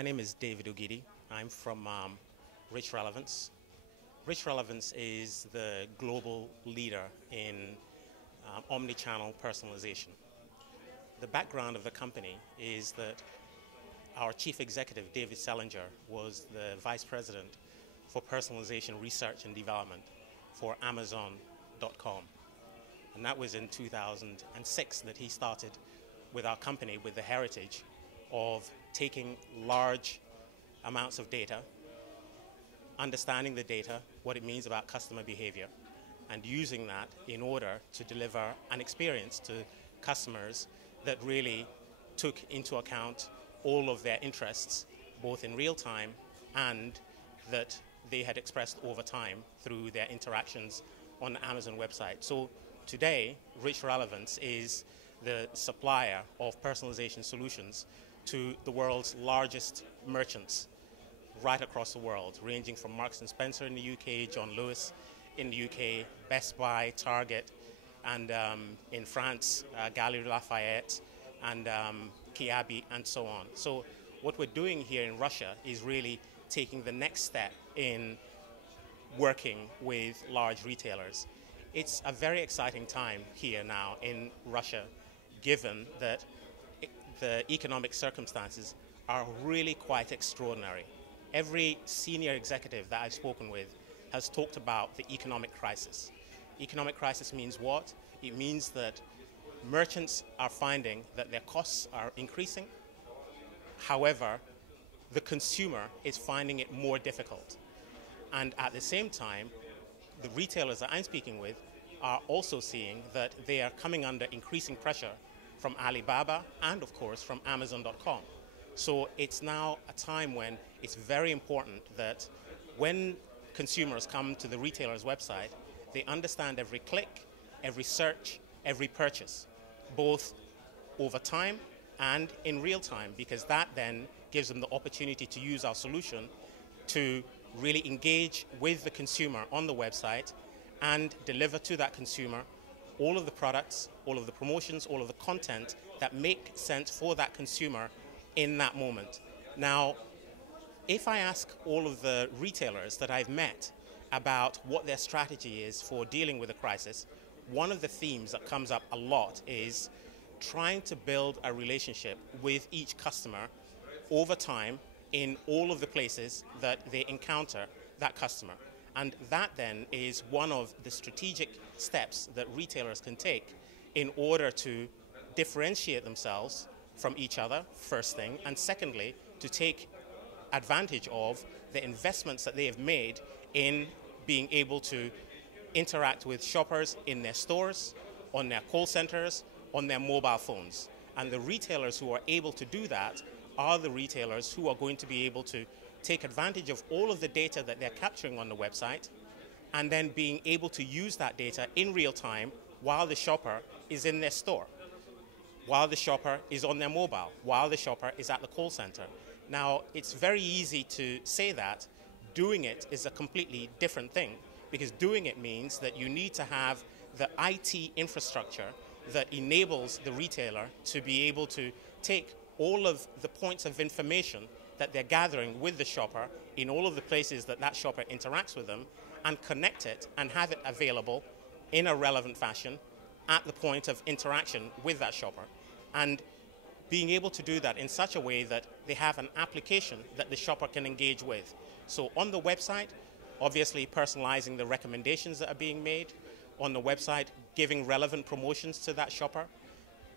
My name is David Ogidi. I'm from Richrelevance. Richrelevance is the global leader in omni-channel personalization. The background of the company is that our chief executive, David Selinger, was the vice president for personalization research and development for Amazon.com. And that was in 2006 that he started with our company with the heritage of taking large amounts of data, understanding the data, what it means about customer behavior, and using that in order to deliver an experience to customers that really took into account all of their interests, both in real time and that they had expressed over time through their interactions on the Amazon website. So today, Richrelevance is the supplier of personalization solutions to the world's largest merchants right across the world, ranging from Marks & Spencer in the UK, John Lewis in the UK, Best Buy, Target, and in France, Galeries Lafayette, and Kiabi, and so on. So what we're doing here in Russia is really taking the next step in working with large retailers. It's a very exciting time here now in Russia, given that the economic circumstances are really quite extraordinary. Every senior executive that I've spoken with has talked about the economic crisis. Economic crisis means what? It means that merchants are finding that their costs are increasing. However, the consumer is finding it more difficult. And at the same time, the retailers that I'm speaking with are also seeing that they are coming under increasing pressure from Alibaba and, of course, from Amazon.com. So it's now a time when it's very important that when consumers come to the retailer's website, they understand every click, every search, every purchase, both over time and in real time, because that then gives them the opportunity to use our solution to really engage with the consumer on the website and deliver to that consumer all of the products, all of the promotions, all of the content that make sense for that consumer in that moment. Now, if I ask all of the retailers that I've met about what their strategy is for dealing with a crisis, one of the themes that comes up a lot is trying to build a relationship with each customer over time in all of the places that they encounter that customer. And that then is one of the strategic steps that retailers can take in order to differentiate themselves from each other, first thing, and secondly, to take advantage of the investments that they have made in being able to interact with shoppers in their stores, on their call centers, on their mobile phones. And the retailers who are able to do that are the retailers who are going to be able to take advantage of all of the data that they're capturing on the website and then being able to use that data in real time while the shopper is in their store, while the shopper is on their mobile, while the shopper is at the call center. Now, it's very easy to say that. Doing it is a completely different thing, because doing it means that you need to have the IT infrastructure that enables the retailer to be able to take all of the points of information that they're gathering with the shopper in all of the places that that shopper interacts with them and connect it and have it available in a relevant fashion at the point of interaction with that shopper. And being able to do that in such a way that they have an application that the shopper can engage with. So on the website, obviously personalizing the recommendations that are being made. On the website, giving relevant promotions to that shopper.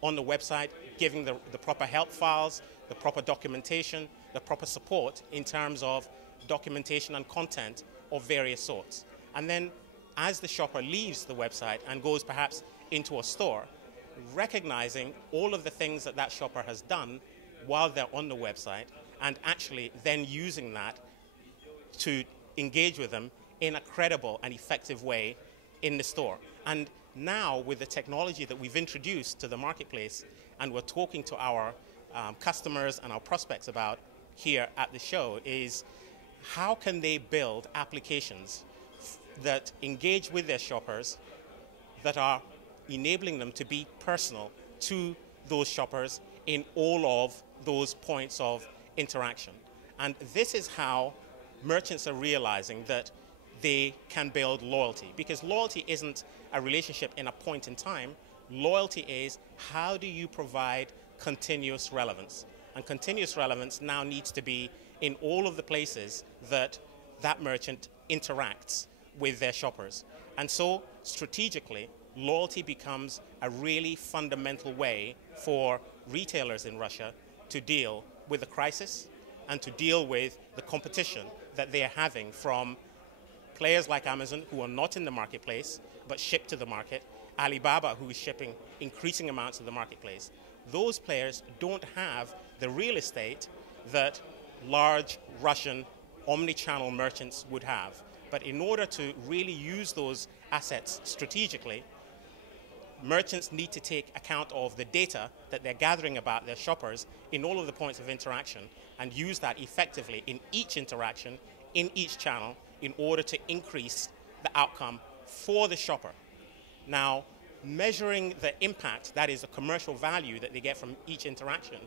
On the website, giving the proper help files, the proper documentation, the proper support in terms of documentation and content of various sorts. And then as the shopper leaves the website and goes perhaps into a store, recognizing all of the things that that shopper has done while they're on the website and actually then using that to engage with them in a credible and effective way in the store. And now with the technology that we've introduced to the marketplace and we're talking to our customers and our prospects about here at the show is how can they build applications that engage with their shoppers that are enabling them to be personal to those shoppers in all of those points of interaction. And this is how merchants are realizing that they can build loyalty, because loyalty isn't a relationship in a point in time. Loyalty is, how do you provide continuous relevance? And continuous relevance now needs to be in all of the places that that merchant interacts with their shoppers. And so strategically, loyalty becomes a really fundamental way for retailers in Russia to deal with the crisis and to deal with the competition that they are having from players like Amazon, who are not in the marketplace but ship to the market, Alibaba, who is shipping increasing amounts of the marketplace. Those players don't have the real estate that large Russian omni-channel merchants would have. But in order to really use those assets strategically, merchants need to take account of the data that they're gathering about their shoppers in all of the points of interaction and use that effectively in each interaction, in each channel, in order to increase the outcome for the shopper. Now, measuring the impact, that is the commercial value that they get from each interaction,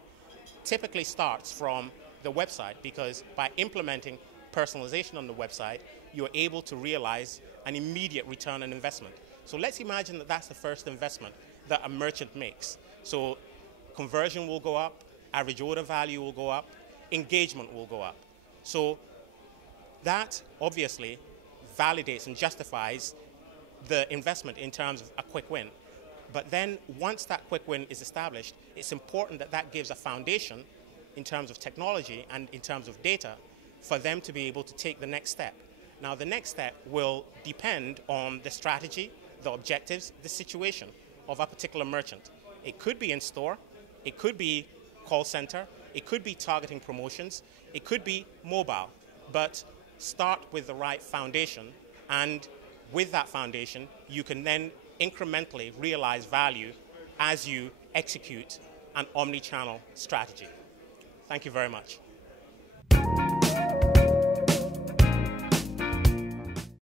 typically starts from the website, because by implementing personalization on the website, you're able to realize an immediate return on investment. So let's imagine that that's the first investment that a merchant makes. So conversion will go up, average order value will go up, engagement will go up. So that obviously validates and justifies the investment in terms of a quick win. But then once that quick win is established, it's important that that gives a foundation in terms of technology and in terms of data for them to be able to take the next step. Now, the next step will depend on the strategy, the objectives, the situation of a particular merchant. It could be in store, it could be call center, it could be targeting promotions, it could be mobile, but start with the right foundation, and with that foundation, you can then incrementally realize value as you execute an omni-channel strategy. Thank you very much.